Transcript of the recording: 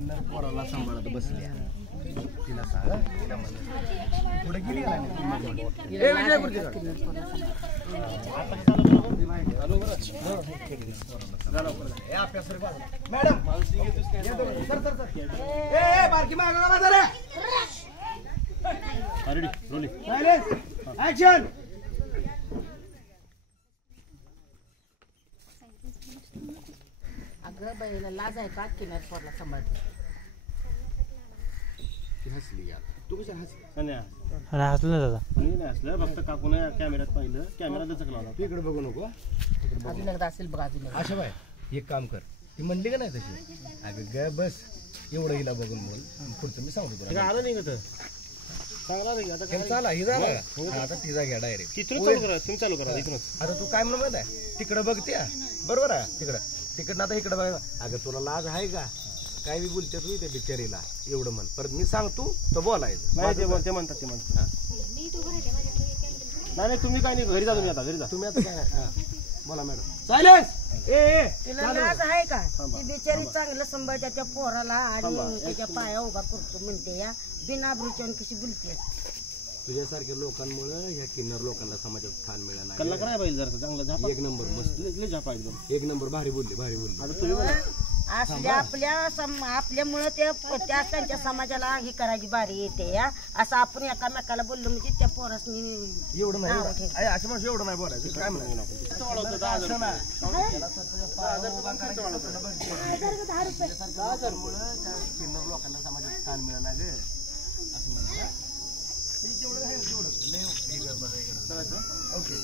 किन्नर पोराला सांभाळत बसल्या तिला सांगा तिला म्हणलं पुढे गेली का नाही ए विजय गुरुजी मॅडम सर ए बारकी मागला माझा रे रेडी रोलिंग सायलेन्स ऍक्शन अगं बाईला लाज आहे का किनार पोरला सांभाळते हसली यार तू कशा हसली हसलं ना दादा नाही हसलं फक्त काकून कॅमेऱ्यात पाहिलं कॅमेरा दचकला होता तू इकडे बघू नको अजून एकदा असेल बघ अजून एकदा. अशा बाय एक काम कर ती म्हणली का नाही तशी अगं ग बस एवढं हिला बघून बोल पुढचं मी सांगतो तुला आलं नाही का चांगला नाही आता चल चाला ही झाला आता तिचा घ्या डायरेक्ट तिथून चालू करा तुम्ही चालू करा इथूनच अरे तू काय म्हणून माहित आहे तिकडं बघते बरोबर आहे तिकडं आता इकडं बघ अगं तुला लाज आहे का काय बी बोलते तू त्या बिचारीला एवढं म्हण परत मी सांगतो तर बोलायचं नाही ते म्हणतात नाही तुम्ही काय नाही घरी जा तुम्ही आता घरी जा तुम्ही आता काय बोला मॅडम सायलेन्स तिला लाज आहे का ती बिचारी चांगलं सांभाळते त्या पोराला आणि त्याच्या पाया उभा करतो म्हणते या बिना ब्रुचन कशी बोलते तुझ्यासारख्या लोकांमुळे ह्या किन्नर लोकांना समाजात स्थान मिळालं कल्ला करायला पाहिजे जरा चांगला झापा एक नंबर मस्त झापा एकदम एक नंबर भारी बोलली आता तुम्ही असल्या आपल्यामुळे त्या त्यांच्या समाजाला ही करायची बारी येते या असं आपण एकामेकाला बोललो म्हणजे त्या पोरासनी एवढं नाही असं म्हणजे एवढं नाही बोलायचं काय किन्नर लोकांना समाजात स्थान मिळालं ग असं म्हणलं ओके